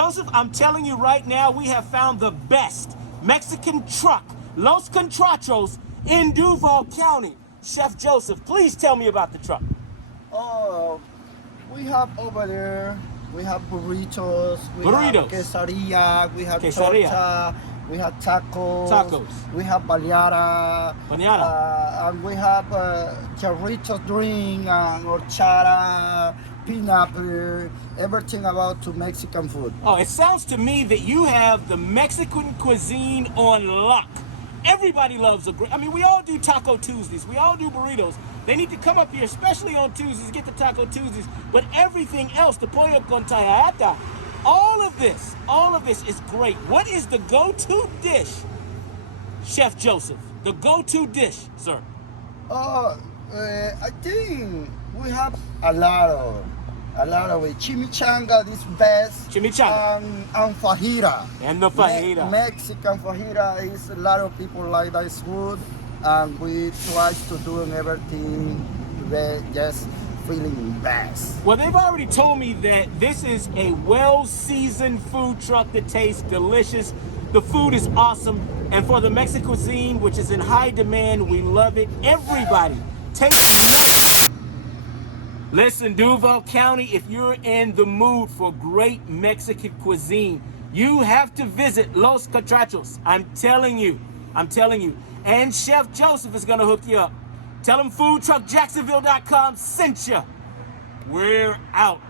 Joseph, I'm telling you right now, we have found the best Mexican truck, Los Catrachos, in Duval County. Chef Joseph, please tell me about the truck. Oh, we have over there, we have burritos, we have quesadilla, we have torta, we have tacos, we have baleada, and we have Catrachos drink, and horchata, peanut butter, everything about to Mexican food. Oh, it sounds to me that you have the Mexican cuisine on lock. Everybody loves we all do Taco Tuesdays. We all do burritos. They need to come up here, especially on Tuesdays, get the Taco Tuesdays. But everything else, the pollo con tajada, all of this is great. What is the go-to dish, Chef Joseph? The go-to dish, sir? I think we have a lot of it. Chimichanga is best. Chimichanga. And fajita. And the fajita. Mexican fajita is a lot of people like this food, and we try to do everything just feeling best. Well, they've already told me that this is a well-seasoned food truck that tastes delicious. The food is awesome, and for the Mexican cuisine, which is in high demand, we love it. Everybody, take notes. Listen, Duval County, if you're in the mood for great Mexican cuisine, you have to visit Los Catrachos. I'm telling you. And Chef Joseph is gonna hook you up. Tell him FoodTruckJacksonville.com sent you. We're out.